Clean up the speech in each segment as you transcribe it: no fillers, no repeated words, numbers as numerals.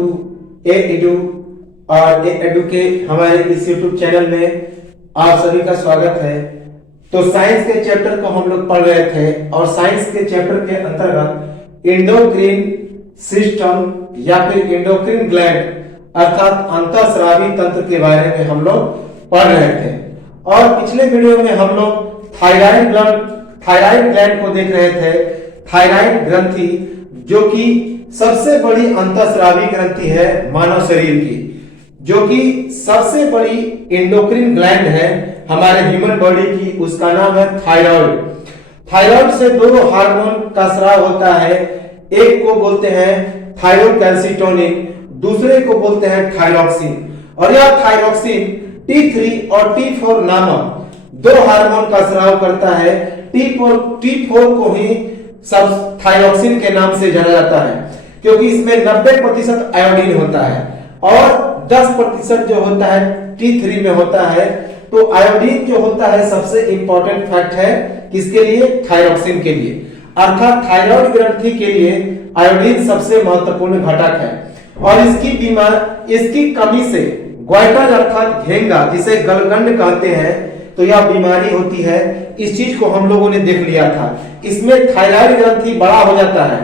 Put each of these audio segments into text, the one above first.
ए edu और ए edu के हमारे इस यूट्यूब चैनल में आप सभी का स्वागत है। तो साइंस के चैप्टर को हम लोग पढ़ रहे थे और साइंस के चैप्टर के अंतर्गत एंडोक्रीन सिस्टम या फिर एंडोक्रीन ग्लैंड अर्थात अंतःस्रावी तंत्र के बारे में हम लोग पढ़ रहे थे। और पिछले वीडियो में हम लोग थायराइड ग्लैंड को देख रहे थे। थायराइड ग्रंथि जो कि सबसे बड़ी अंतःस्रावी ग्रंथि है मानव शरीर की, जो कि सबसे बड़ी एंडोक्रीन ग्लैंड है हमारे ह्यूमन बॉडी की, उसका नाम है थायराइड। थायराइड से दो हार्मोन का स्राव होता है, एक को बोलते हैं थायरोकैल्सिटोनिन, दूसरे को बोलते हैं थायरॉक्सिन। और यह थायरॉक्सिन T3 और T4 नामक दो हार्मोन का स्राव करता है। T4 को ही सब थायरॉक्सिन के नाम से जाना जाता है, क्योंकि इसमें 90% आयोडीन होता है और 10% जो होता है T3 में होता है। तो आयोडीन जो होता है सबसे इंपॉर्टेंट फैक्ट है किसके लिए? थायरॉक्सिन के लिए। अर्थात थायराइड ग्रंथि के लिए आयोडीन सबसे महत्वपूर्ण घटक है। और इसकी कमी से ग्वाइटर अर्थात घेंगा, जिसे गलगंड कहते हैं, तो यह बीमारी होती है। इस चीज को हम लोगों ने देख लिया था। इसमें थायराइड ग्रंथि बड़ा हो जाता है,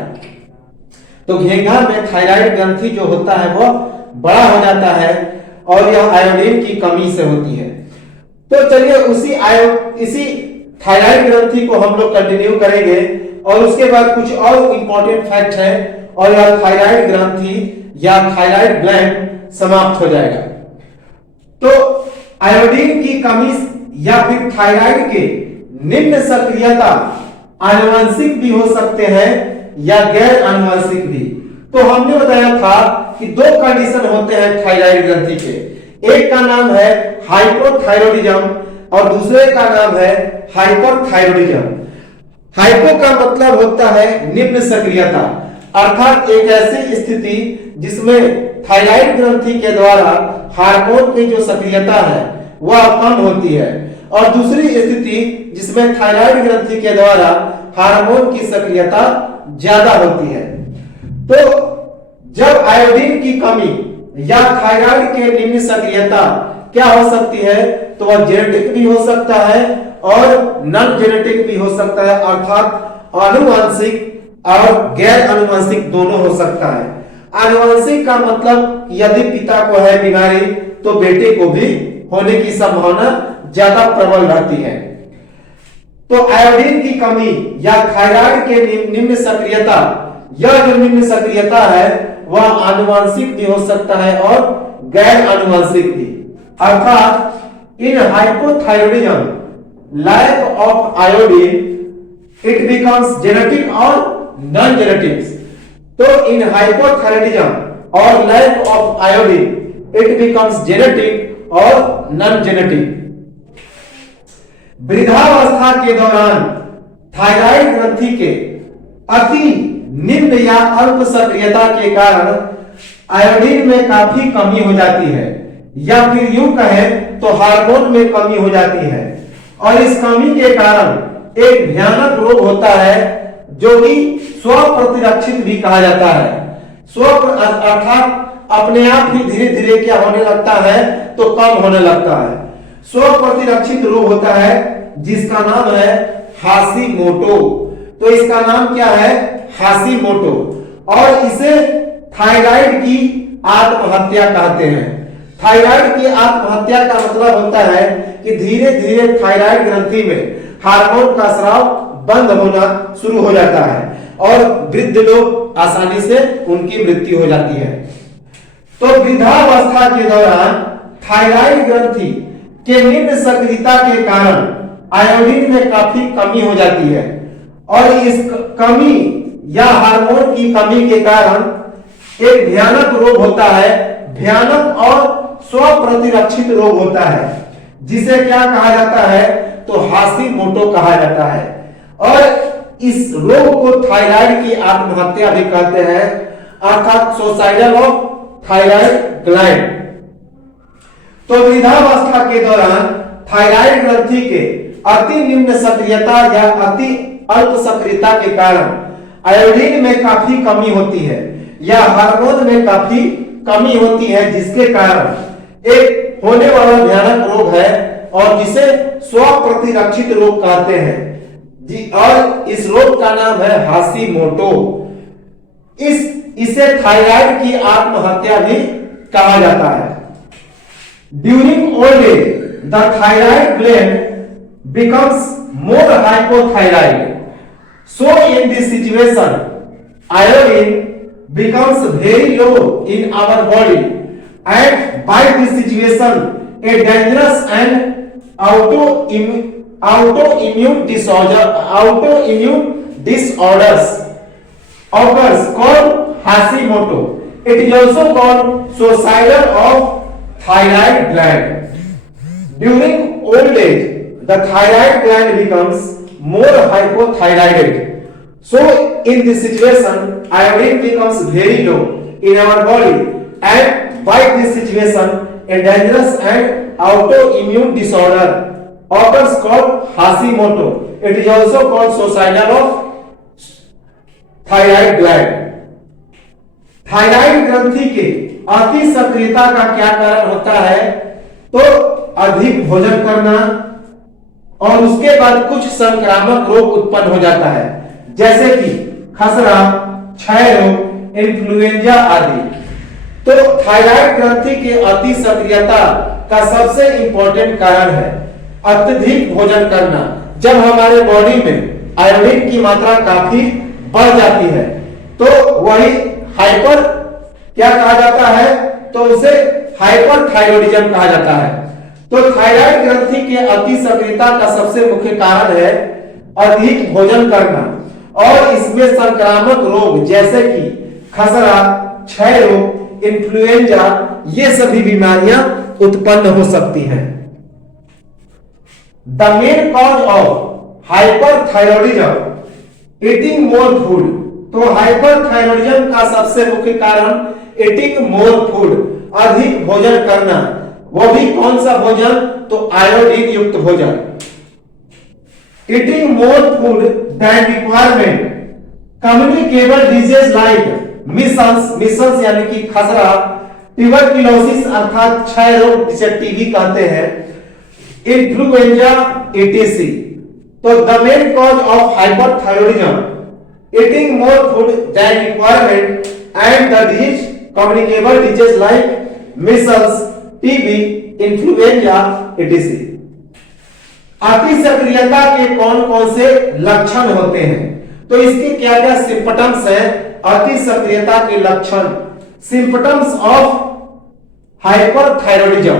तो घेंगा में थायराइड ग्रंथि जो होता है वह बड़ा हो जाता है और यह आयोडीन की कमी से होती है। तो चलिए इसी थायराइड ग्रंथि को हम लोग कंटिन्यू करेंगे और उसके बाद कुछ और इंपॉर्टेंट फैक्ट है और यह थायराइड ग्रंथि या थायराइड ग्लैंड समाप्त हो जाएगा। तो आयोडीन की कमी या फिर थायराइड के निम्न सक्रियता आनुवंशिक भी हो सकते हैं या गैर आनुवंशिक भी। तो हमने बताया था कि दो कंडीशन होते हैं थायराइड ग्रंथि के, एक का नाम है हाइपोथायरॉयडिज्म और दूसरे का नाम है हाइपरथायरॉयडिज्म। हाइपो का मतलब होता है निम्न सक्रियता, अर्थात एक ऐसी स्थिति जिसमें थायराइड ग्रंथि के द्वारा हार्मोन की जो सक्रियता है वह कम होती है, और दूसरी स्थिति जिसमें थायराइड ग्रंथि के द्वारा हार्मोन की सक्रियता ज्यादा होती है। तो जब आयोडीन की कमी या थायराइड के निम्न सक्रियता क्या हो सकती है, तो वह जेनेटिक भी हो सकता है और नॉन जेनेटिक भी हो सकता है, अर्थात आनुवंशिक और गैर आनुवंशिक दोनों हो सकता है। आनुवंशिक का मतलब यदि पिता को है बीमारी तो बेटे को भी होने की संभावना ज्यादा प्रबल रहती है। तो आयोडीन की कमी या थायराइड के निम्न सक्रियता, यह जो निम्न सक्रियता है वह आनुवंशिक भी हो सकता है और गैर आनुवंशिक भी। अर्थात इन hypothyroidism lack of iodine it becomes genetic और नॉन जेनेटिक्स। तो इन हाइपोथायरॉयडिज्म और lack of iodine it becomes genetic और नॉन जेनेटिक। वृद्धावस्था के दौरान थायराइड ग्रंथि के अति निम्न या अल्प सक्रियता के कारण आयोडीन में काफी कमी हो जाती है, या फिर यूं कहें तो हार्मोन में कमी हो जाती है। और इस कमी के कारण एक भयानक रोग होता है जो कि स्वप्रतिरक्षित भी कहा जाता है। अर्थात अपने आप ही धीरे धीरे क्या होने लगता है, तो कम होने लगता है। स्वप्रतिरक्षित रोग होता है जिसका नाम है हाशिमोटो। तो इसका नाम क्या है? हाशिमोटो। और इसे थायराइड की आत्महत्या कहते हैं। थायराइड की आत्महत्या का मतलब होता है कि धीरे धीरे थायराइड ग्रंथि में हार्मोन का स्राव बंद होना शुरू हो जाता है और वृद्ध लोग आसानी से उनकी मृत्यु हो जाती है। तो वृद्धावस्था के दौरान थायराइड ग्रंथि के निम्न सक्रियता के कारण आयोडीन में काफी कमी हो जाती है, और इस कमी या हार्मोन की कमी के कारण एक भयानक रोग होता है, भयानक और स्वप्रतिरक्षित रोग होता है, जिसे क्या कहा जाता है, तो हाशिमोटो कहा जाता है। और इस रोग को थायराइड की आत्महत्या भी कहते हैं, अर्थात सुसाइडल ऑफ थायराइड ग्लैंड। तो वृद्धावस्था के दौरान थायराइड ग्रंथि के अति निम्न सक्रियता या अति अल्प सक्रियता के कारण आयोडीन में काफी कमी होती है या हार्मोन में काफी कमी होती है, जिसके कारण एक होने वाला भयानक रोग है और जिसे स्वप्रतिरक्षित रोग कहते हैं जी। और इस रोग का नाम है हाशिमोटो। इसे थायराइड की आत्महत्या भी कहा जाता है। During old age the thyroid gland becomes more hypothyroid. So in this situation, iodine becomes very low in our body, and by this situation, a dangerous and autoimmune disorders occurs called Hashimoto. It is also called suicidal of thyroid gland. During old age, the thyroid gland becomes more hypothyroided. So in this situation, iodine becomes very low in our body, and by this situation, a dangerous and autoimmune disorder occurs called Hashimoto. It is also called suicidal of thyroid gland. Thyroid ग्रंथि के अति सक्रियता का क्या कारण होता है? तो अधिक भोजन करना और उसके बाद कुछ संक्रामक रोग उत्पन्न हो जाता है, जैसे कि खसरा, क्षय रोग, इन्फ्लुएंजा आदि। तो थायराइड ग्रंथि के अति सक्रियता का सबसे इंपॉर्टेंट कारण है अत्यधिक भोजन करना। जब हमारे बॉडी में आयोडीन की मात्रा काफी बढ़ जाती है तो वही हाइपर क्या कहा जाता है? तो उसे हाइपरथायरॉयडिज्म कहा जाता है। तो थायराइड ग्रंथि के अति सक्रियता का सबसे मुख्य कारण है अधिक भोजन करना, और इसमें संक्रामक रोग जैसे कि खसरा, क्षय रोग, इन्फ्लुएंजा, ये सभी बीमारियां उत्पन्न हो सकती हैं। The main cause of hyperthyroidism, eating more food. तो हाइपरथायरॉयडिज्म का सबसे मुख्य कारण ईटिंग मोर फूड, अधिक भोजन करना। वो भी कौन सा भोजन? तो आयोडीन युक्त भोजन। Eating more food than requirement, communicable disease like measles यानी कि खसरा, ट्यूबरक्लोसिस अर्थात क्षय रोग जिसे टीबी कहते हैं, इन्फ्लुएंजा etc. तो the main cause of hyperthyroidism, eating more food than requirement and the disease communicable disease like measles, TB, influenza etc. अति सक्रियता के कौन कौन से लक्षण होते हैं? तो इसके क्या क्या सिम्पटम्स हैं? अति सक्रियता के लक्षण, सिम्पटम्स ऑफ हाइपरथायरॉयडिज्म।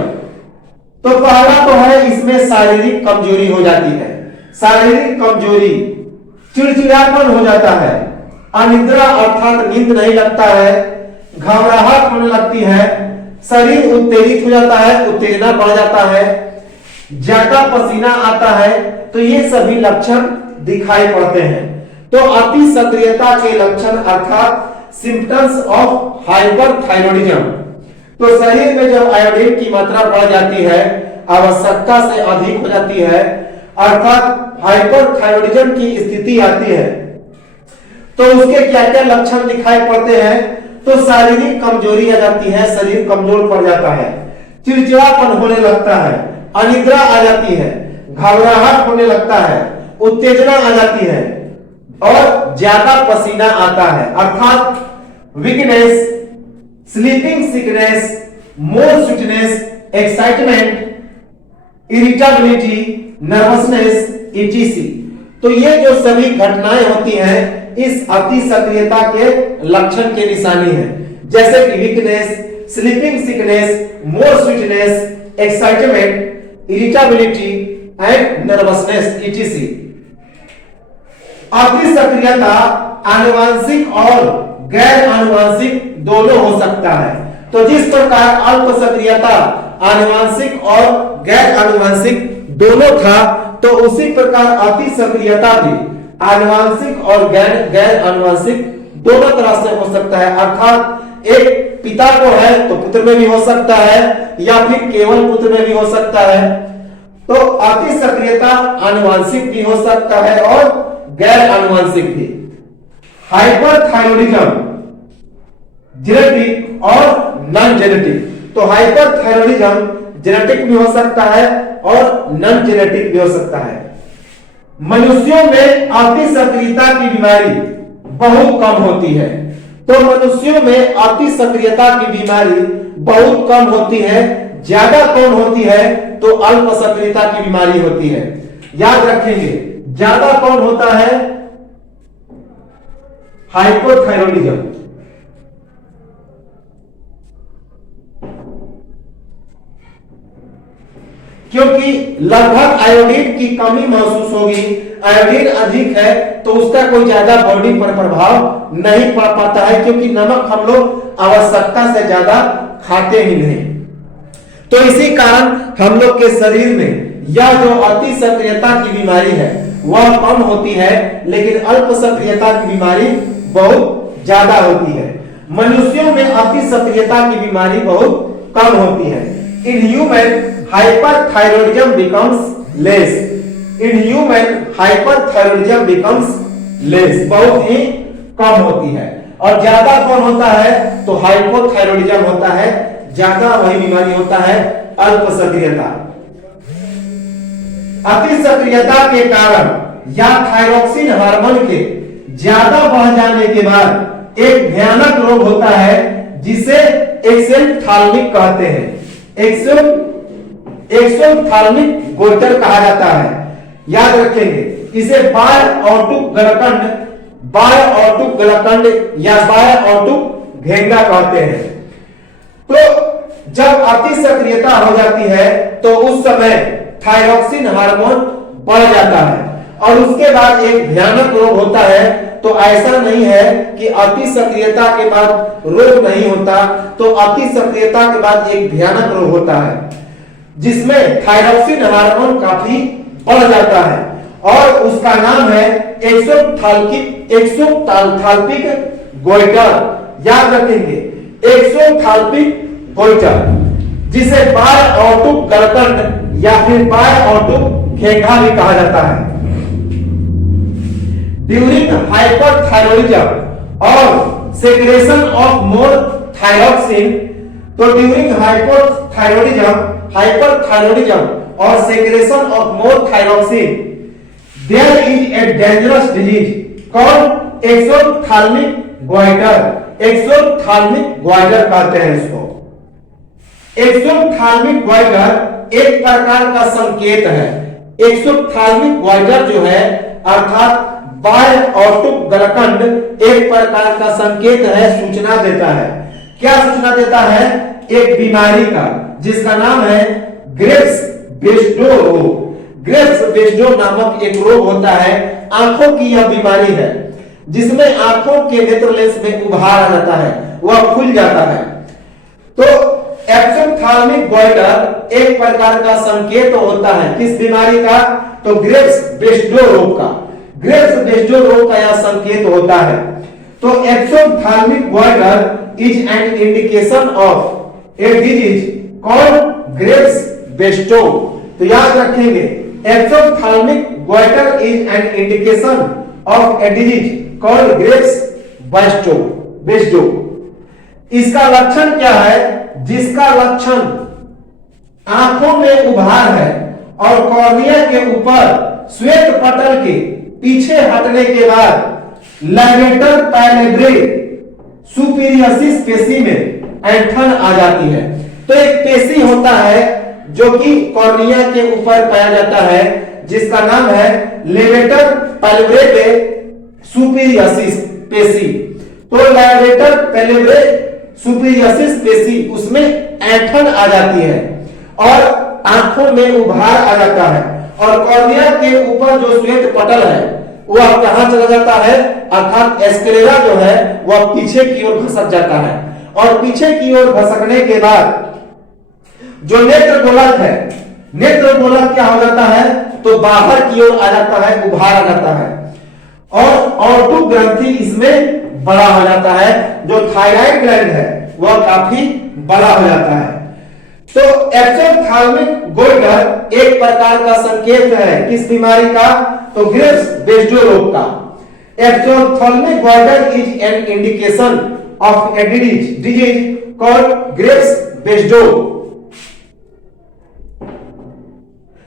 तो पहला तो है इसमें शारीरिक कमजोरी हो जाती है। शारीरिक कमजोरी, चिड़चिड़ापन हो जाता है, अनिद्रा अर्थात नींद नहीं लगता है, घबराहट होने लगती है, शरीर उत्तेजित हो जाता है, उत्तेजना बढ़ जाता है, ज्यादा पसीना आता है। तो ये सभी लक्षण दिखाई पड़ते हैं। तो अति सक्रियता के लक्षण अर्थात सिम्पटम्स ऑफ हाइपरथायरॉयडिज्म। तो शरीर में जब आयोडीन की मात्रा बढ़ जाती है, आवश्यकता से अधिक हो जाती है, अर्थात हाइपरथायरॉयडिज्म की स्थिति आती है, तो उसके क्या क्या लक्षण दिखाई पड़ते हैं? तो शारीरिक कमजोरी आ जाती है, शरीर कमजोर पड़ जाता है, चिड़चिड़ापन होने लगता है, अनिद्रा आ जाती है, घबराहट होने लगता है, उत्तेजना आ जाती है और ज्यादा पसीना आता है, अर्थात weakness, sleeping sickness, more sweetness, excitement, irritability, nervousness etc. तो ये जो सभी घटनाएं होती हैं इस अति सक्रियता के लक्षण के निशानी है, जैसे कि weakness, sleeping sickness, more sweetness, excitement, irritability and nervousness etc. अति सक्रियता आनुवंशिक और गैर आनुवंशिक दोनों हो सकता है। तो जिस प्रकार अल्प सक्रियता आनुवंशिक और गैर आनुवंशिक दोनों था, तो उसी प्रकार अति सक्रियता भी आनुवंशिक और गैर आनुवंशिक दोनों तरह से हो सकता है। अर्थात एक पिता को है तो पुत्र में भी हो सकता है, या फिर केवल पुत्र में भी हो सकता है। तो अति सक्रियता आनुवंशिक भी हो सकता है और गैर आनुवंशिक भी। हाइपरथायरॉयडिज्म जेनेटिक और नॉन जेनेटिक। तो हाइपरथायरॉयडिज्म जेनेटिक भी हो सकता है और नॉन जेनेटिक भी हो सकता है। मनुष्यों में अति सक्रियता की बीमारी बहुत कम होती है। तो मनुष्यों में अति सक्रियता की बीमारी बहुत कम होती है। ज्यादा कौन होती है? तो अल्प सक्रियता की बीमारी होती है। याद रखेंगे, ज्यादा कौन होता है? हाइपोथायरॉयडिज्म। क्योंकि लगभग आयोडीन की कमी महसूस होगी। आयोडीन अधिक है तो उसका कोई ज्यादा बॉडी पर प्रभाव नहीं पड़ पाता है, क्योंकि नमक हम लोग आवश्यकता से ज्यादा खाते ही नहीं। तो इसी कारण हम लोग के शरीर में यह जो अति सक्रियता की बीमारी है वह कम होती है, लेकिन अल्प सक्रियता की बीमारी बहुत ज्यादा होती है। मनुष्यों में अति सक्रियता की बीमारी बहुत कम होती है। In human hyperthyroidism becomes less. In human hyperthyroidism becomes less. बहुत ही कम होती है। और ज्यादा कौन होता है? तो हाइपोथायरॉयडिज्म होता है। ज्यादा वही बीमारी होता है अल्प सक्रियता। अति सक्रियता के कारण या थायरॉक्सिन हार्मोन के ज्यादा बढ़ जाने के बाद एक भयानक रोग होता है जिसे एक्सेप्थाल्मिक कहते हैं। एक्सोप्थाल्मिक गोइटर कहा जाता है। याद रखेंगे, इसे बायऑटुक गलकंड या बायऑटुक घेंगा कहते हैं। तो जब अति सक्रियता हो जाती है तो उस समय थायरॉक्सिन हार्मोन बढ़ जाता है और उसके बाद एक भयानक रोग होता है। तो ऐसा नहीं है कि अति सक्रियता के बाद रोग नहीं होता, तो अति सक्रियता के बाद एक भयानक रोग होता है जिसमें थायरॉक्सिन हार्मोन काफी बढ़ जाता है और उसका नाम है एक्सोप्थाल्मिक गोइटर। याद रखेंगे, एक्सोप्थाल्मिक गोइटर, जिसे बायऑटुक गलकंड या फिर बायऑटुक घेंगा भी कहा जाता है। ड्यूरिंग हाइपरथायरॉयडिज्म और सेक्रेशन ऑफ मोर थायरॉक्सिन। तो ड्यूरिंग हाइपरथायरॉयडिज्म और secretion of more thyroxine there is a dangerous disease called exophthalmic goitre. Exophthalmic goitre कहते हैं इसको। एक्सोप्थाल्मिक गोइटर एक प्रकार का संकेत है। एक्सोप्थाल्मिक गोइटर जो है अर्थात बायऑटुक गलकंड एक प्रकार का संकेत है, सूचना देता है। क्या सूचना देता है? एक बीमारी का जिसका नाम है ग्रेव्स बेस्डो रोग। ग्रेव्स बेस्डो नामक एक रोग होता है। आंखों की यह बीमारी है जिसमें आंखों के नेत्रलेंस में उभार आ जाता है, वह खुल जाता है। तो एक्सोप्थाल्मिक गोइटर एक प्रकार का संकेत होता है किस बीमारी का? तो ग्रेव्स बेस्डो रोग का। ग्रेव्स बेस्डो रोग का यह संकेत होता है। तो exophthalmic goitre is an indication of a disease called Graves Basedow. तो याद रखेंगे, exophthalmic goitre is an indication of a disease called Graves Basedow. इसका लक्षण क्या है? जिसका लक्षण आंखों में उभार है और कॉर्निया के ऊपर श्वेत पटल के पीछे हटने के बाद लेवेटर पैलेब्रे सुपीरियसिस पेशी में ऐंठन आ जाती है। तो एक पेशी होता है जो कि कॉर्निया के ऊपर पाया जाता है जिसका नाम है लेवेटर पैलेब्रे सुपीरियसिस पेशी। तो लेवेटर पैलेब्रे सुपीरियसिस पेशी उसमें ऐंठन आ जाती है और आंखों में उभार आ जाता है और कॉर्निया के ऊपर जो श्वेत पटल है वह कहां चला जाता है? अर्थात स्क्लेरा जो है वह पीछे की ओर खसक जाता है और पीछे की ओर खसकने के बाद जो नेत्र गोलक है, नेत्र गोलक क्या हो जाता है? तो बाहर की ओर आ जाता है, उभार आ जाता है और ऑर्टुक ग्रंथि इसमें बड़ा हो जाता है। जो थायराइड ग्लैंड है वह काफी बड़ा हो जाता है। तो एक्सोप्थाल्मिक गोइटर एक प्रकार का संकेत है किस बीमारी का? तो ग्रेव्स बेस्डो रोग का। Exophthalmic goitre is an indication of a disease called Graves Basedow,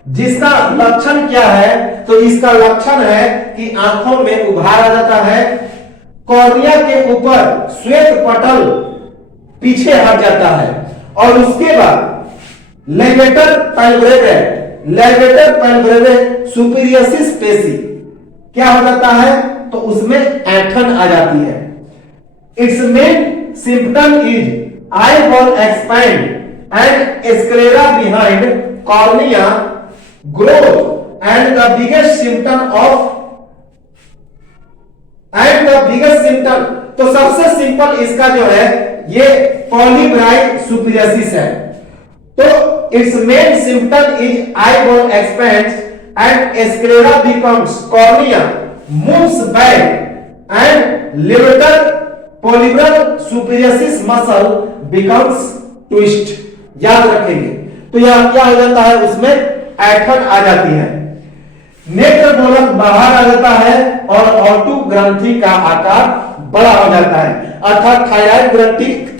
जिसका लक्षण क्या है? तो इसका लक्षण है कि आंखों में उभार आ जाता है, कॉर्निया के ऊपर श्वेत पटल पीछे हट जाता है, और उसके बाद लेवेटर पैल्ब्रेवे सुपीरियसिस पेशी क्या हो जाता है? तो उसमें ऐंठन आ जाती है। It's main symptom is eye ball expand and sclera behind cornea growth and the biggest symptom तो सबसे सिंपल इसका जो है ये पॉलीब्राई सुपीरियसिस है। तो its main symptom is eye ball expands and sclera becomes, cornea moves back and levator palpebrae superioris muscle becomes twist. याद रखेंगे। तो यह क्या हो जाता है? उसमें ऐंठन आ जाती है, नेत्र गोलक बाहर आ जाता है और ऑटू ग्रंथि का आकार बड़ा हो जाता है, अर्थात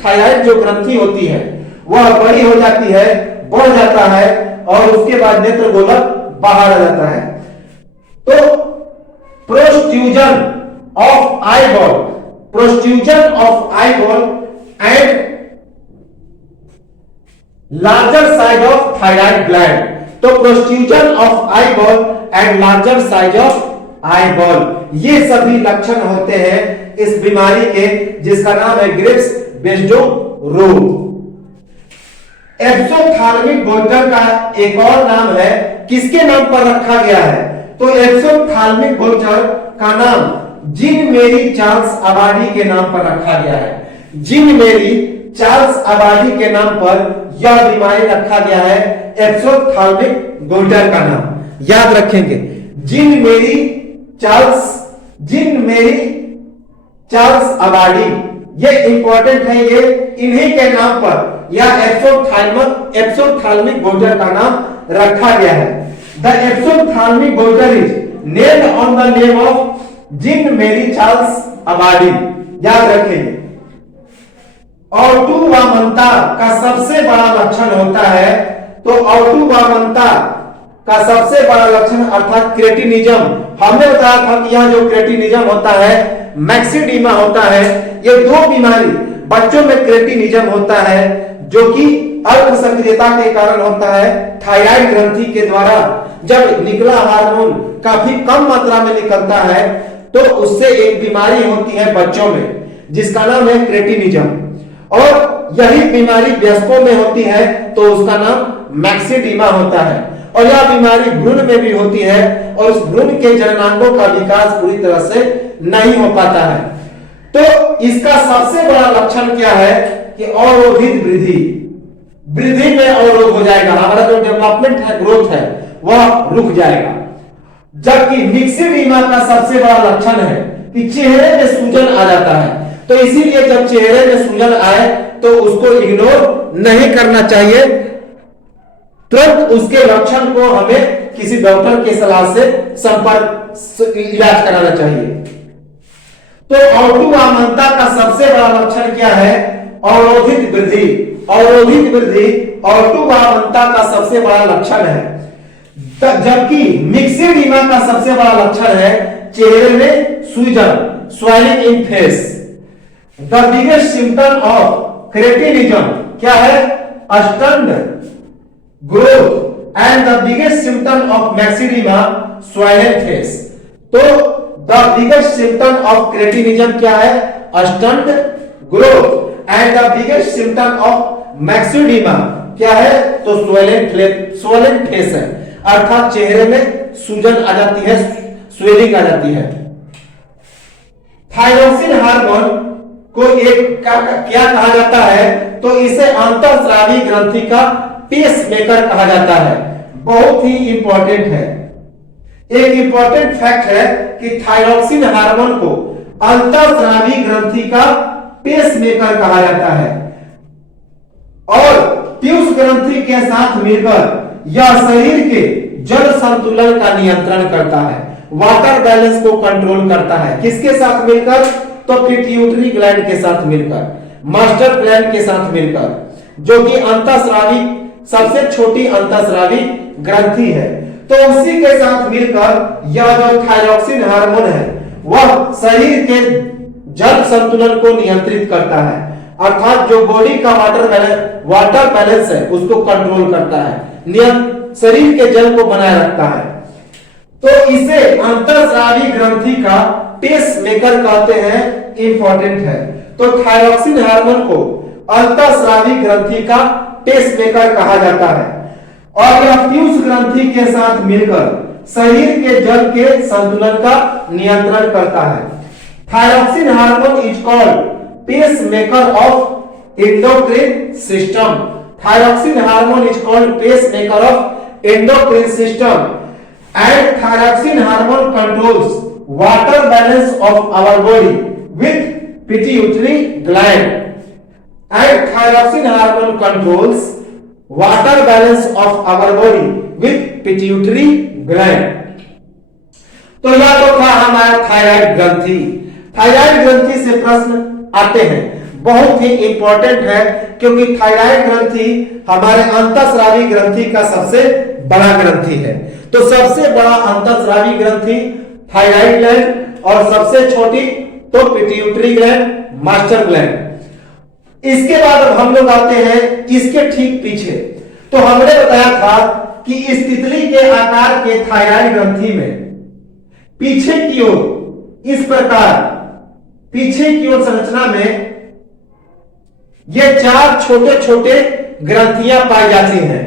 थायराइड जो ग्रंथि होती है वह बड़ी हो जाती है, बढ़ जाता है, और उसके बाद नेत्र गोलक बाहर आ जाता है। तो protrusion of eyeball and larger size of thyroid gland. तो protrusion of eyeball and larger size of eyeball, ये सभी लक्षण होते हैं इस बीमारी के, जिसका नाम है ग्रेव्स बेस्डो रोग। एक्सोथाल्मिक गोइटर का एक और नाम है, किसके नाम पर रखा गया है? तो एक्सोथाल्मिक गोइटर का नाम जीन मेरी चार्ल्स अबाडी के नाम पर रखा गया है। जीन मेरी चार्ल्स अबाडी के नाम पर यह बीमारी रखा गया है, एक्सोथाल्मिक गोइटर का नाम याद रखेंगे। जीन मेरी चार्ल्स अबाडी, ये इंपॉर्टेंट है, ये इन्हीं के नाम पर या एक्सोथाल्मिक गोइटर का नाम रखा गया है। The exophthalmic goitre is named on the name of Jean Marie Charles Abadie, याद रखेंगे। ऑटोवामनता का सबसे बड़ा लक्षण होता है, तो ऑटोवामनता का सबसे बड़ा लक्षण अर्थात क्रेटिनिज्म, हमने बताया था कि यह जो क्रेटिनिज्म होता है, मैक्सिडीमा होता है, ये दो बीमारी बच्चों में क्रेटिनिज्म होता है जो कि अल्प सक्रियता के कारण होता है। थायराइड ग्रंथि के द्वारा जब निकला हार्मोन काफी कम मात्रा में निकलता है तो उससे एक बीमारी होती है बच्चों में, जिसका नाम है क्रेटिनिज्म, और यही बीमारी वयस्कों में होती है तो उसका नाम मैक्सिडीमा होता है। और यह बीमारी भ्रूण में भी होती है और उस भ्रूण के जननांगों का विकास पूरी तरह से नहीं हो पाता है। तो इसका सबसे बड़ा लक्षण क्या है कि अवरोधित वृद्धि में अवरोध हो जाएगा, हमारा जो डेवलपमेंट है, ग्रोथ है, वह रुक जाएगा। जबकि मिक्सिडीमा का सबसे बड़ा लक्षण है कि चेहरे में सूजन आ जाता है। तो इसीलिए जब चेहरे में सूजन आए तो उसको इग्नोर नहीं करना चाहिए, तुरंत उसके लक्षण को हमें किसी डॉक्टर के सलाह से संपर्क इलाज कराना चाहिए। तो ऑटोवामनता का सबसे बड़ा लक्षण क्या है? अवरोधित वृद्धि ऑटोवामनता का सबसे बड़ा लक्षण है, जबकि मिक्सिडीमा का सबसे बड़ा लक्षण है चेहरे में सूजन, swelling in face. The biggest symptom of cretinism क्या है? Stunted growth and the biggest symptom of myxoedema swelling face. तो the biggest symptom of cretinism क्या है? Stunted growth and the biggest symptom of myxoedema क्या है? तो swelling face है, अर्थात चेहरे में सूजन आ जाती है, स्वेलिंग आ जाती है। थायरोक्सिन हार्मोन को एक क्या कहा जाता है? तो इसे अंतःस्रावी ग्रंथि का पेसमेकर कहा जाता है। बहुत ही इंपॉर्टेंट है, एक इंपॉर्टेंट फैक्ट है कि थायरोक्सिन हार्मोन को अंतःस्रावी ग्रंथि का पेसमेकर कहा जाता है, और पीयूष ग्रंथि के साथ मिलकर यह शरीर के जल संतुलन का नियंत्रण करता है, वाटर बैलेंस को कंट्रोल करता है। किसके साथ मिलकर? तो पिट्यूटरी ग्लैंड के साथ मिलकर। मास्टर ग्लैंड के साथ मिलकर, जो कि अंतःस्रावी सबसे छोटी अंतःस्रावी ग्रंथि है। तो उसी के साथ मिलकर यह जो थायरॉक्सिन हार्मोन है वह शरीर के जल संतुलन को नियंत्रित करता है, अर्थात जो बॉडी का वाटर बैलेंस है उसको कंट्रोल करता है, शरीर के जल को बनाए रखता है। तो इसे अंतःस्रावी ग्रंथि का पेस मेकर कहते हैं, इंपॉर्टेंट है। तो थायरॉक्सिन हार्मोन को अंतःस्रावी ग्रंथि का पेस मेकर कहा जाता है और यह फ्यूज ग्रंथि के साथ मिलकर शरीर के जल के संतुलन का नियंत्रण करता है। Thyroxine hormone is called pacemaker of endocrine system. Thyroxine hormone is called pacemaker of endocrine system and thyroxine hormone controls water balance of our body with pituitary gland and thyroxine hormone controls water balance of our body with pituitary gland। तो यह तो था हमारा thyroid ग्रंथि। Thyroid ग्रंथि से प्रश्न आते हैं, बहुत ही इंपॉर्टेंट है क्योंकि थायराइड ग्रंथि हमारे अंतःस्रावी ग्रंथि का सबसे बड़ा ग्रंथि है। तो सबसे बड़ा अंतःस्रावी ग्रंथि थायराइड ग्लैंड और सबसे छोटी तो पिट्यूटरी ग्लैंड, मास्टर ग्लैंड। इसके बाद अब हम लोग आते हैं इसके ठीक पीछे। तो हमने बताया था कि इस तितली के आकार के थायराइड ग्रंथि में पीछे की ओर इस प्रकार पीछे की ओर संरचना में ये 4 छोटे छोटे ग्रंथियां पाई जाती हैं।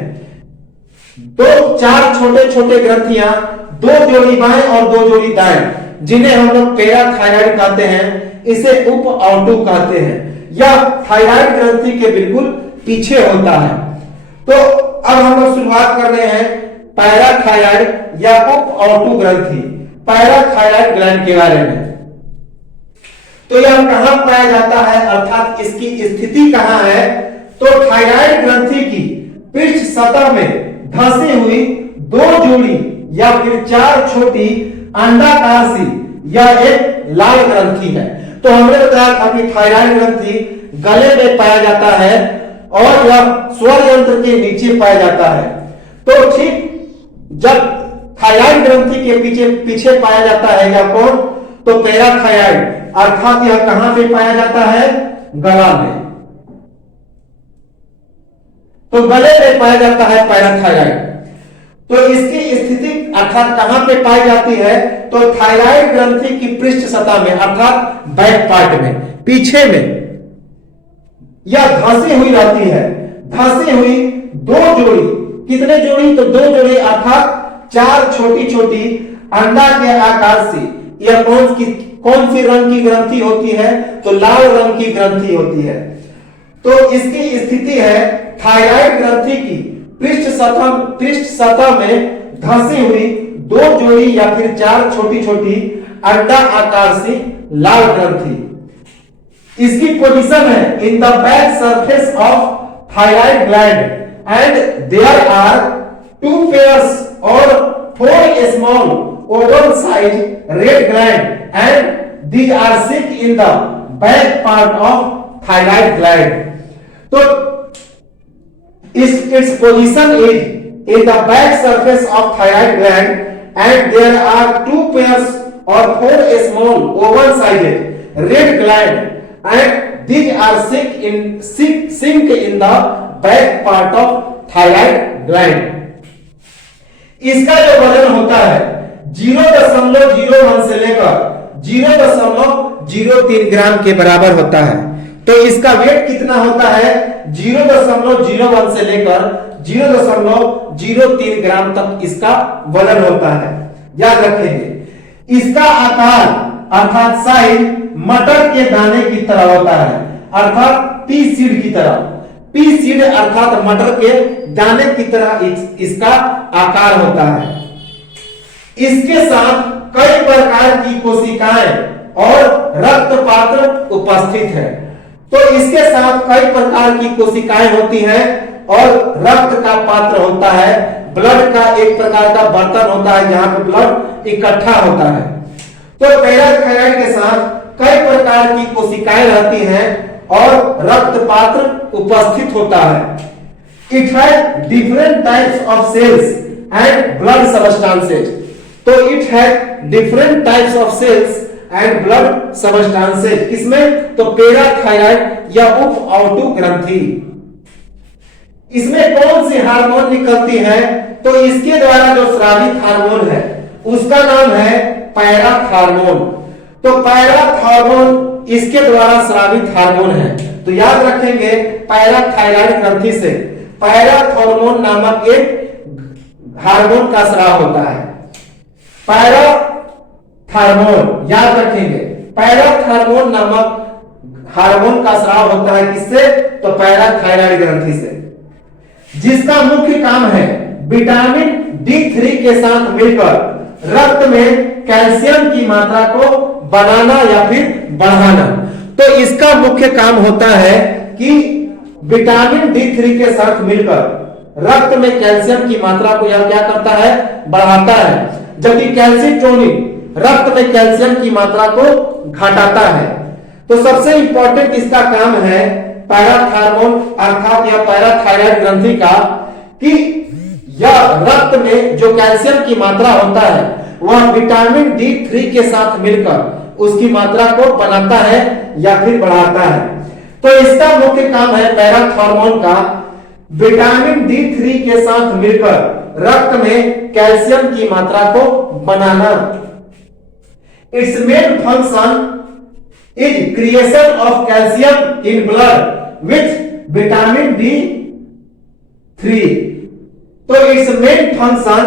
दो 4 छोटे छोटे ग्रंथियां, 2 जोड़ी बाएं और 2 जोड़ी दाएं, जिन्हें हम लोग पैराथायराइड कहते हैं, इसे उप ऑटू कहते हैं। यह थायराइड ग्रंथि के बिल्कुल पीछे होता है। तो अब हम लोग शुरुआत कर रहे हैं पैराथायराइड या उप ऑटू ग्रंथि, पैराथायराइड ग्लैंड के बारे में। तो यह कहां पाया जाता है, अर्थात इसकी स्थिति कहां है? तो थायराइड ग्रंथि की पृष्ठ सतह में धंसी हुई 2 जोड़ी या फिर 4 छोटी अंडाकार सी यह एक लाल ग्रंथि है। तो हमने बताया था कि थायराइड ग्रंथि गले में पाया जाता है और यह स्वर यंत्र के नीचे पाया जाता है। तो ठीक जब थायराइड ग्रंथि के पीछे पाया जाता है या कौन, तो पैराथायराइड, अर्थात यह कहां पे पाया जाता है? गला में। तो गले में पाया जाता है पैराथायराइड। तो इसकी स्थिति अर्थात कहां पे पाई जाती है? तो थायराइड ग्रंथि की पृष्ठ सतह में, अर्थात बैक पार्ट में, पीछे में यह धंसी हुई रहती है। धंसी हुई 2 जोड़ी, कितने जोड़ी? तो 2 जोड़ी, अर्थात 4 छोटी छोटी अंडा के आकार से। यह कौन सी रंग की ग्रंथि होती है? तो लाल रंग की ग्रंथि होती है। तो इसकी स्थिति है थायराइड ग्रंथि की पृष्ठ सतह में धंसी हुई 2 जोड़ी या फिर 4 छोटी छोटी अंडा आकार से लाल ग्रंथि। इसकी पोजीशन है in the back surface of thyroid gland and there are 2 pairs और 4 small oval size red gland and these are sick in the back part of thyroid gland। तो its position is in the back surface of thyroid gland and there are 2 pairs or 4 small oval sided red gland and these are sink in the back part of thyroid gland। इसका जो वजन होता है 0.01 से लेकर 0.03 ग्राम के बराबर होता है। तो इसका वेट कितना होता है? 0.01 से लेकर 0.03 ग्राम तक इसका वजन होता है, याद रखेंगे। इसका आकार अर्थात साइज मटर के दाने की तरह होता है, अर्थात पी सीड की तरह। पी सीड अर्थात मटर के दाने की तरह इसका आकार होता है। इसके साथ कई प्रकार की कोशिकाएं और रक्त पात्र उपस्थित है। तो इसके साथ कई प्रकार की कोशिकाएं होती हैं और रक्त का पात्र होता है। ब्लड का एक प्रकार का बर्तन होता है जहां पे ब्लड इकट्ठा होता है। तो पैराथायराइड के साथ कई प्रकार की कोशिकाएं रहती हैं और रक्त पात्र उपस्थित होता है। It has different types of cells and blood substances. तो it has different types of cells and blood substances, किसमें? तो पैराथायराइड या उप ऑटो ग्रंथि। इसमें कौन सी हार्मोन निकलती है? तो इसके द्वारा जो स्रावित हार्मोन है उसका नाम है पैराथॉर्मोन। तो पैराथॉर्मोन इसके द्वारा स्रावित हार्मोन है। तो याद रखेंगे पैराथायराइड ग्रंथि से पैराथॉर्मोन नामक एक हार्मोन का स्राव होता है। पैराथॉर्मोन याद रखेंगे, पैराथॉर्मोन नामक हार्मोन का स्राव होता है किससे? तो पैराथायराइड ग्रंथि से, जिसका मुख्य काम है विटामिन D3 के साथ मिलकर रक्त में कैल्शियम की मात्रा को बनाना या फिर बढ़ाना। तो इसका मुख्य काम होता है कि विटामिन D3 के साथ मिलकर रक्त में कैल्शियम की मात्रा को यह क्या करता है? बढ़ाता है, जबकि कैल्सिट्रोनिन रक्त में कैल्शियम की मात्रा को घटाता है। तो सबसे इंपॉर्टेंट इसका काम है पैराथॉर्मोन अर्थात या पैराथायराइड ग्रंथि का, कि यह रक्त में जो कैल्शियम की मात्रा होता है वह विटामिन D3 के साथ मिलकर उसकी मात्रा को बनाता है या फिर बढ़ाता है। तो इसका मुख्य काम है पैराथॉर्मोन का विटामिन D3 के साथ मिलकर रक्त में कैल्शियम की मात्रा को बनाना। Its main function is creation of calcium in blood with vitamin D3। तो its main function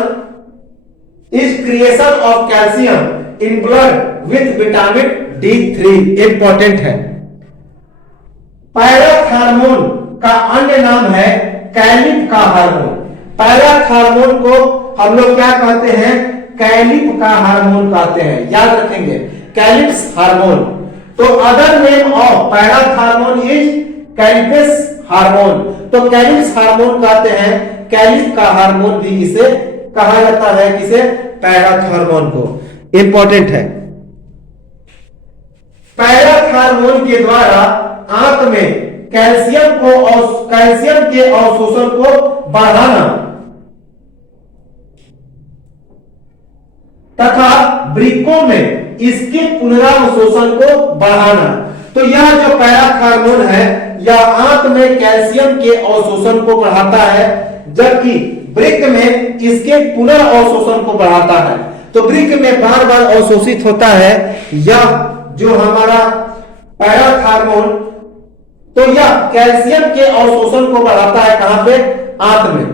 is creation of calcium in blood with vitamin D3। Important है। पैराथॉर्मोन का अन्य नाम है कैलिप का हार्मोन। पैराथॉर्मोन को हम लोग क्या कहते हैं? कैलिप का हार्मोन कहते हैं। याद रखेंगे कैलिप्स हार्मोन। तो other name of parathormone is Collip's hormone. तो कैलिप्स हार्मोन कहते हैं, कैलिप का हार्मोन भी इसे कहा जाता है, किसे? पैराथॉर्मोन को। इंपॉर्टेंट है। पैराथॉर्मोन के द्वारा आंत में कैल्शियम के अवशोषण को बढ़ाना तथा वृक्कों में इसके पुनरावशोषण को बढ़ाना। तो यह जो पैराथॉर्मोन है यह आंत में कैल्शियम के अवशोषण को बढ़ाता है, जबकि वृक्क में इसके पुनरावशोषण को बढ़ाता है। तो वृक्क में बार बार अवशोषित होता है यह जो हमारा पैराथॉर्मोन, तो यह कैल्शियम के अवशोषण को बढ़ाता है। कहां पे? आंत में,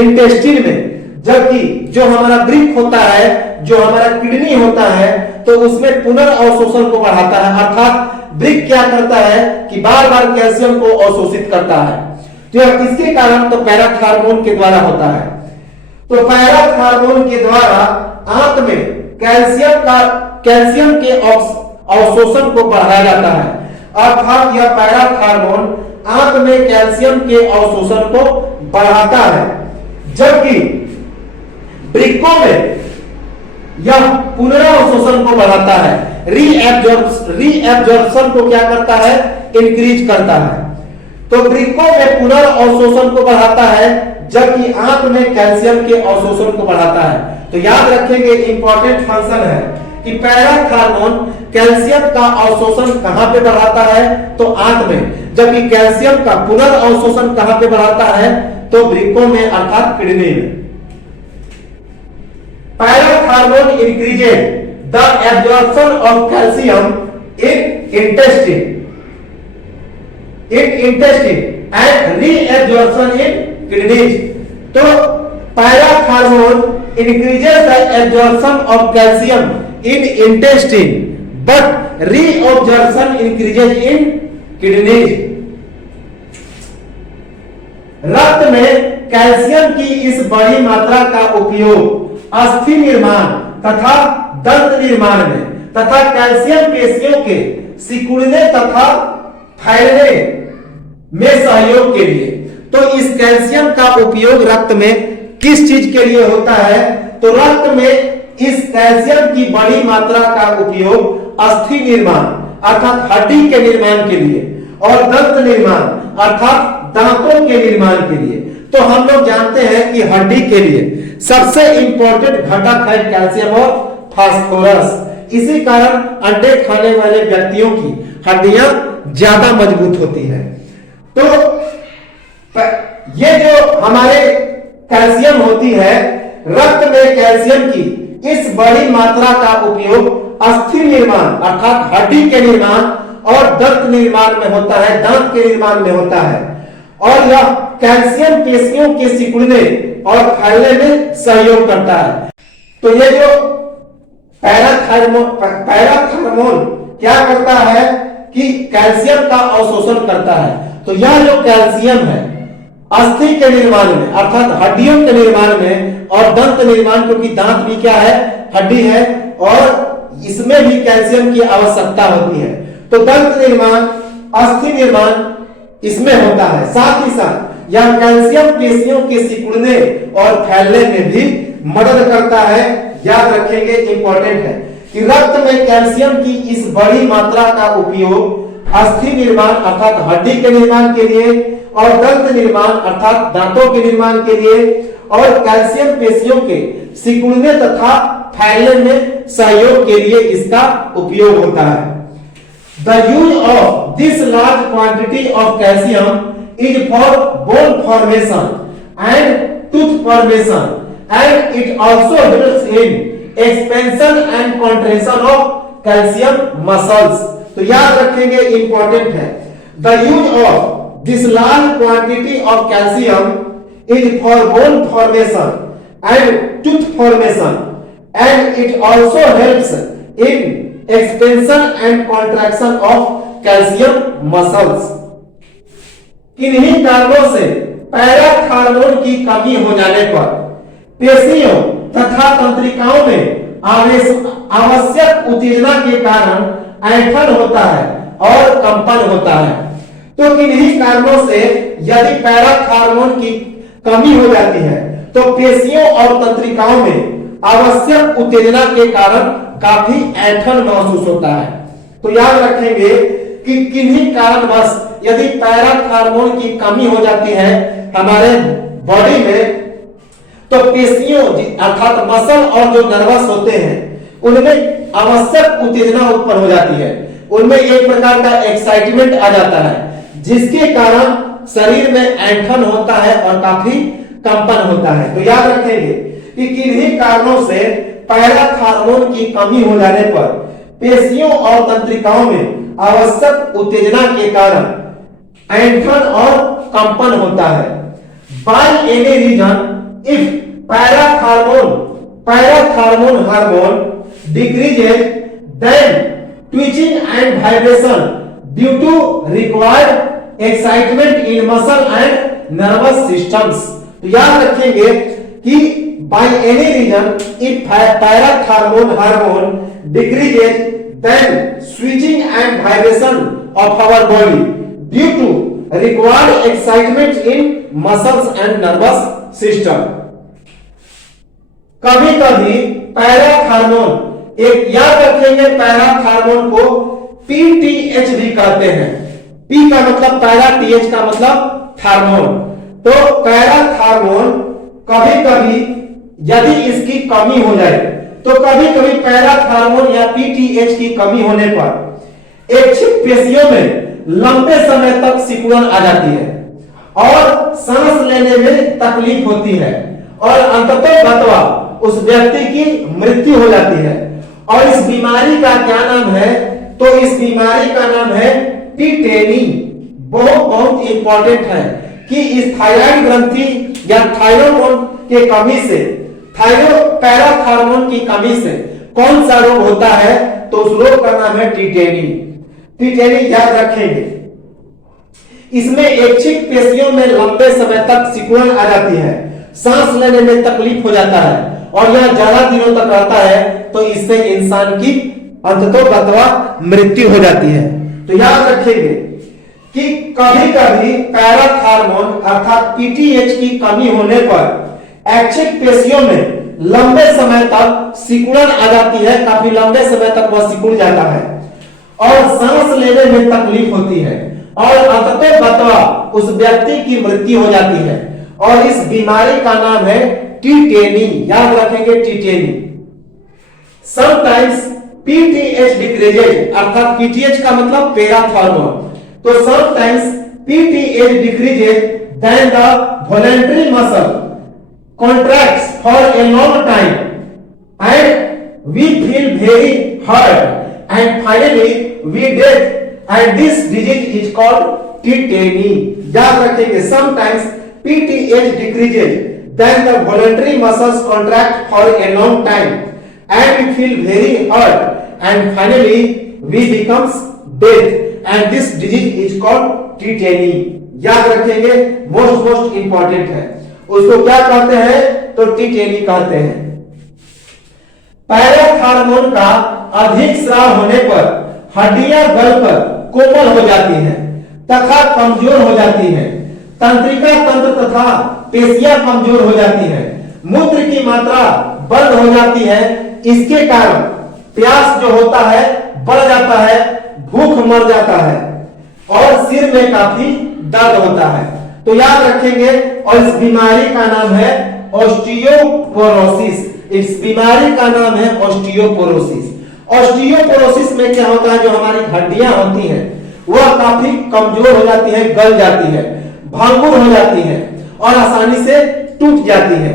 इंटेस्टिन में। जबकि जो हमारा वृक्क होता है, जो हमारा किडनी होता है, तो उसमें पुनर्अवशोषण को बढ़ाता है। अर्थात वृक्क क्या करता है कि बार बार कैल्शियम को अवशोषित करता है। तो यह किसके कारण? तो पैराथॉर्मोन के द्वारा होता है। तो पैराथॉर्मोन के द्वारा आंत में कैल्शियम के अवशोषण को बढ़ाया जाता है। अर्थात यह पैराथॉर्मोन आंत में कैल्शियम के अवशोषण को बढ़ाता है, जबकि वृक्कों में यह पुनरावशोषण को बढ़ाता है। रीएब्जॉर्प्शन को क्या करता है? इंक्रीज करता है। तो वृक्कों में पुनरावशोषण को बढ़ाता है, जबकि आंत में कैल्शियम के अवशोषण को बढ़ाता है। तो याद रखेंगे इंपॉर्टेंट फंक्शन है कि पैराथॉर्मोन कैल्शियम का अवशोषण कहां पे बढ़ाता है? तो आंत में, जबकि कैल्शियम का पुनरावशोषण कहां पे बढ़ाता है? तो वृक्कों में अर्थात किडनी में। Parathormone increases the absorption of calcium in intestine and reabsorption in kidneys। तो parathormone increases the absorption of calcium in intestine but reabsorption increases in kidneys। रक्त में कैल्शियम की इस बड़ी मात्रा का उपयोग अस्थि निर्माण तथा दंत निर्माण में तथा कैल्शियम पेशियों के सिकुड़ने तथा फैलने में सहयोग के लिए। तो इस कैल्शियम का उपयोग रक्त में किस चीज के लिए होता है? तो रक्त में इस कैल्शियम की बड़ी मात्रा का उपयोग अस्थि निर्माण अर्थात हड्डी के निर्माण के लिए और दंत निर्माण अर्थात दांतों के निर्माण के लिए। तो हम लोग जानते हैं कि हड्डी के लिए सबसे इंपॉर्टेंट घटक है कैल्शियम और फास्फोरस। इसी कारण अंडे खाने वाले व्यक्तियों की हड्डियां ज्यादा मजबूत होती है। तो ये जो हमारे कैल्शियम होती है, रक्त में कैल्शियम की इस बड़ी मात्रा का उपयोग अस्थि निर्माण अर्थात हड्डी के निर्माण और दंत निर्माण में होता है, दांत के निर्माण में होता है। और यह कैल्शियम पेशियों के सिकुड़ने और फैलने में सहयोग करता है। तो ये जो पैराथायरोमोन क्या करता है कि कैल्शियम का अवशोषण करता है। तो यह जो कैल्शियम है अस्थि के निर्माण में अर्थात हड्डियों के निर्माण में और दंत निर्माण, क्योंकि दांत भी क्या है, हड्डी है, और इसमें भी कैल्शियम की आवश्यकता होती है। तो दंत निर्माण, अस्थि निर्माण इसमें होता है। साथ ही साथ यह कैल्शियम पेशियों के सिकुड़ने और फैलने में भी मदद करता है। याद रखेंगे, इंपॉर्टेंट है कि रक्त में कैल्शियम की इस बड़ी मात्रा का उपयोग अस्थि निर्माण अर्थात हड्डी के निर्माण के लिए और दंत निर्माण अर्थात दांतों के निर्माण के लिए और कैल्शियम पेशियों के सिकुड़ने तथा फैलने में सहयोग के लिए इसका उपयोग होता है। The use of this large quantity of calcium is for bone formation and tooth formation, and it also helps in expansion and contraction of calcium muscles। तो याद रखेंगे, इंपॉर्टेंट है। The use of this large quantity of calcium is for bone formation and tooth formation, and it also helps in expansion and contraction of calcium muscles। किन्हीं कारणों से parathormone की कमी हो जाने पर पेशियों तथा तंत्रिकाओं में आवश्यक उत्तेजना के कारण ऐंठन होता है और कंपन होता है। तो किन्हीं कारणों से यदि पैराथार्मोन की कमी हो जाती है तो पेशियों और तंत्रिकाओं में आवश्यक उत्तेजना के कारण काफी ऐंठन महसूस होता है। तो याद रखेंगे कि किन्हीं कारणवश यदि पैराथार्मोन की कमी हो जाती है हमारे बॉडी में, तो पेशियों अर्थात मसल और जो नर्वस होते हैं उनमें आवश्यक उत्तेजना उत्पन्न हो जाती है। उनमें एक प्रकार का एक्साइटमेंट आ जाता है, जिसके कारण शरीर में ऐंठन होता है और काफी कंपन होता है। तो याद रखेंगे कि किन्हीं कारणों से पैराथार्मोन की कमी हो जाने पर पेशियों और तंत्रिकाओं में आवश्यक उत्तेजना के कारण ऐंठन और कंपन होता है। By any reason, if parathormone hormone decreases, then twitching and vibration due to required excitement in muscle and nervous systems। तो याद रखेंगे कि by any reason, if parathormone hormone decreases, then switching and vibration of our body due to required excitement in muscles and nervous system। कभी कभी parathormone, एक याद रखेंगे, parathormone को पीटीएच भी कहते हैं। पी का मतलब पैरा, टीएच का मतलब थार्मोन। तो पैराथार्मोन कभी कभी यदि इसकी कमी हो जाए तो कभी कभी पैराथार्मोन या पीटीएच की कमी होने पर इच्छित पेशियों में लंबे समय तक सिकुड़न आ जाती है और सांस लेने में तकलीफ होती है और अंततः उस व्यक्ति की मृत्यु हो जाती है। और इस बीमारी का क्या नाम है? तो इस बीमारी का नाम है टीटेनी। बहुत इंपॉर्टेंट है कि इस थायराइड ग्रंथि या थायरोमोन के कमी से, पैराथार्मोन की कमी से कौन सा रोग होता है? तो उस रोग का नाम है टीटेनी। टीटेनी याद रखेंगे। इसमें इच्छित पेशियों में लंबे समय तक सिकुड़न आ जाती है, सांस लेने में तकलीफ हो जाता है और यह ज्यादा दिनों तक रहता है, तो इससे इंसान की अंततः मृत्यु हो जाती है। तो याद रखेंगे कि कभी कभी पैराथार्मोन अर्थात पीटीएच की कमी होने पर इच्छित पेशियों में लंबे समय तक सिकुड़न आ जाती है, काफी लंबे समय तक वह सिकुड़ जाता है और सांस लेने में तकलीफ होती है और अंततोगत्वा उस व्यक्ति की मृत्यु हो जाती है। और इस बीमारी का नाम है टीटेनी, याद रखेंगे टीटेनी। समटाइम्स पीटीएच डिक्रीजेज, अर्थात पीटीएच का मतलब पैराथॉर्मोन, तो sometimes PTH decreases then the voluntary muscle contracts for a long time and we feel very hurt and finally we death and this disease is called tetany। याद रखेंगे sometimes PTH decreases then the voluntary muscles contract for a long time and we feel very hurt and finally we becomes death and this disease is called tetany। याद रखेंगे, most important है। उसको क्या कहते हैं, तो टीटेनी कहते हैं। पैराथॉर्मोन का अधिक स्राव होने पर हड्डियां गलकर कोमल हो जाती हैं तथा कमजोर हो जाती हैं। तंत्रिका तंत्र तथा पेशियां कमजोर हो जाती हैं। मूत्र की मात्रा बंद हो जाती है। इसके कारण प्यास जो होता है बढ़ जाता है, भूख मर जाता है और सिर में काफी दर्द होता है। तो याद रखेंगे, और इस बीमारी का नाम है ऑस्टियोपोरोसिस। इस बीमारी का नाम है ऑस्टियोपोरोसिस। ऑस्टियोपोरोसिस में क्या होता है, जो हमारी हड्डियां होती हैं वह काफी कमजोर हो जाती है, गल जाती है, भंगुर हो जाती है और आसानी से टूट जाती है।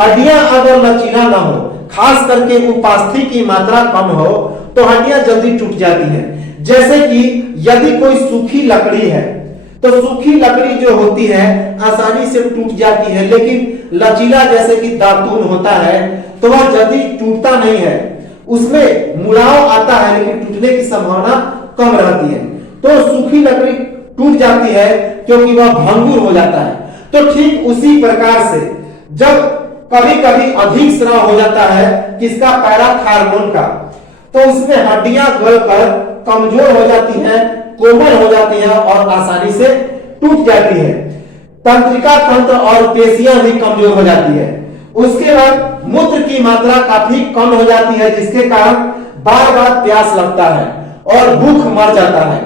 हड्डियां अगर लचीला ना हो, खास करके उपास्थि की मात्रा कम हो, तो हड्डियां जल्दी टूट जाती हैं। जैसे कि यदि कोई सूखी लकड़ी है तो सूखी लकड़ी जो होती है आसानी से टूट जाती है, लेकिन लचीला जैसे कि दातून होता है तो वह जल्दी टूटता नहीं है, उसमें मुड़ाव आता है लेकिन टूटने की संभावना कम रहती है। तो सूखी लकड़ी टूट जाती है क्योंकि वह भंगुर हो जाता है। तो ठीक उसी प्रकार से जब कभी कभी अधिक स्राव हो जाता है किसका, पैराथॉर्मोन का, तो उसमें हड्डियां गलकर कमजोर हो जाती हैं, कोमल हो जाती है और आसानी से टूट जाती है। तंत्रिका तंत्र और पेशियां भी कमजोर हो जाती है। उसके बाद मूत्र की मात्रा काफी कम हो जाती है, जिसके कारण बार बार प्यास लगता है और भूख मर जाता है।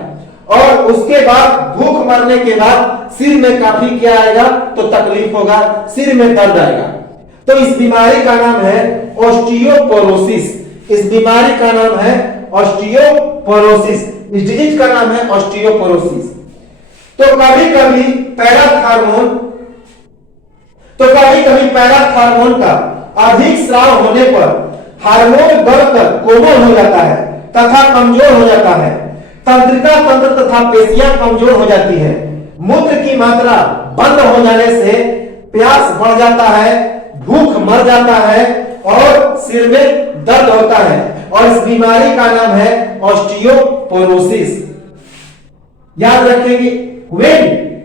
और उसके बाद भूख मरने के बाद सिर में काफी क्या आएगा, तो तकलीफ होगा, सिर में दर्द आएगा। तो इस बीमारी का नाम है ऑस्टियोपोरोसिस। इस बीमारी का नाम है ऑस्टियोपोरोसिस। इस डिजीज का नाम है ऑस्टियोपोरोसिस। तो कभी कभी पैराथॉर्मोन का अधिक स्राव होने पर हार्मोन बढ़कर कोमल हो जाता है तथा कमजोर हो जाता है। तंत्रिका तंत्र तथा पेशियां कमजोर हो जाती है। मूत्र की मात्रा बंद हो जाने से प्यास बढ़ जाता है, भूख मर जाता है और सिर में दर्द होता है। और इस बीमारी का नाम है ऑस्टियोपोरोसिस। याद रखेंगे, when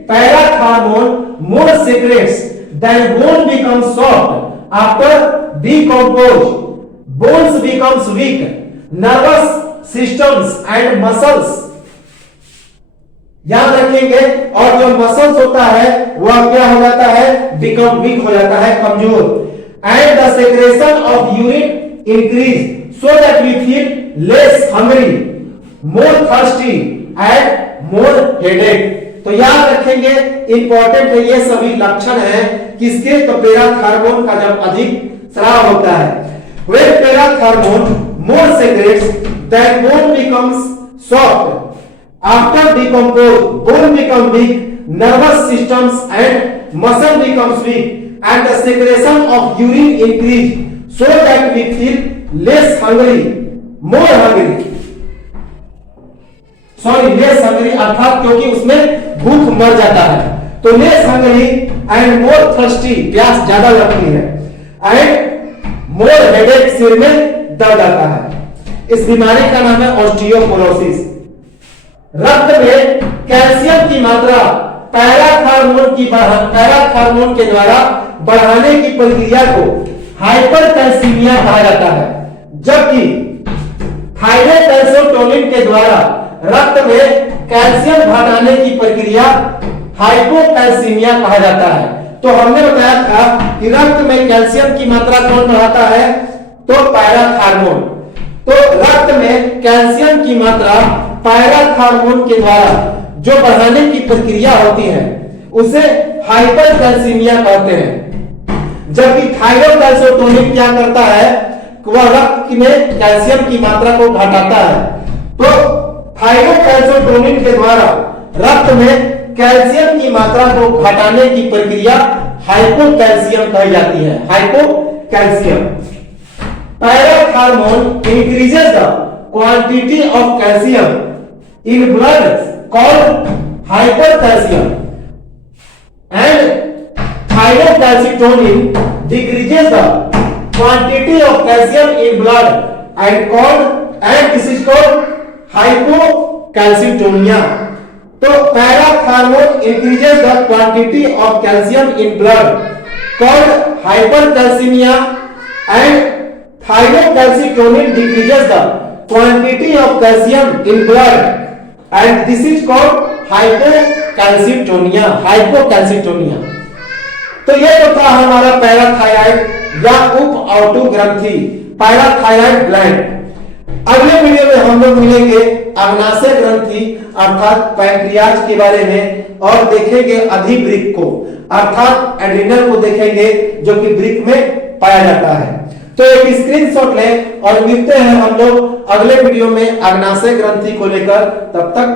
parathormone more secretes then bone becomes soft after decompose, bones becomes weak, nervous systems and muscles। याद रखेंगे, और जो मसल्स होता है वह क्या हो जाता है, बिकम वीक हो जाता है, कमजोर। And the secretion of urine increase so that we feel less hungry, more thirsty and more headache। तो याद रखेंगे, इंपॉर्टेंट है, ये सभी लक्षण हैं किसके, तो पैराथॉर्मोन का जब अधिक स्राव होता है। when parathormone more secretes then bone becomes soft after decompose, bone become weak, nervous systems and muscle becomes weak and the secretion of urine increase so that we feel less hungry, more hungry, less hungry, अर्थात क्योंकि उसमें भूख मर जाता है। तो less hungry and more thirsty, प्यास ज्यादा लगती है, and more headache, सिर में दर्द आता है। इस बीमारी का नाम है ऑस्टियोपोरोसिस। रक्त में कैल्शियम की मात्रा पैराथॉर्मोन के द्वारा बढ़ाने की प्रक्रिया को हाइपरकैल्सीमिया कहा जाता है, जबकि थायरोटोनिन के द्वारा रक्त में कैल्शियम घटाने की प्रक्रिया हाइपोकैल्सीमिया कहा जाता है। तो हमने बताया था कि रक्त में कैल्शियम की मात्रा कौन बढ़ाता है, तो पैराथॉर्मोन। तो रक्त में कैल्शियम की मात्रा पैराथॉर्मोन के द्वारा जो बढ़ाने की प्रक्रिया होती है उसे हाइपरकैल्सीमिया कहते हैं। जबकि थायरोकैल्सिटोनिन क्या करता है, वह रक्त में कैल्शियम की मात्रा को घटाता है। तो थायरोकैल्सिटोनिन के द्वारा रक्त में कैल्शियम की मात्रा को घटाने की प्रक्रिया हाइपोकैल्शियम कही जाती है, hypocalcium. Parathormone increases the quantity of calcium in blood called hypercalcium and thyrocalcitonin decreases the quantity of calcium in blood and this is called hypocalcitonia. तो parathormone increases the quantity of calcium in blood called hypercalcaemia and thyrocalcitonin decreases the quantity of calcium in blood and this is called hypocalcitonia, hypocalcitonia. तो ये तो था हमारा parathyroid या उप auto ग्रंथि, parathyroid gland. अगले वीडियो में हम लोग मिलेंगे अग्नाशय ग्रंथि अर्थात पैंक्रियाज के बारे में और देखेंगे अधिवृक्क को अर्थात एड्रिनल को देखेंगे जो कि वृक्क में पाया जाता है। तो एक स्क्रीनशॉट लें और मिलते हैं हम लोग अगले वीडियो में अग्नाशय ग्रंथि को लेकर। तब तक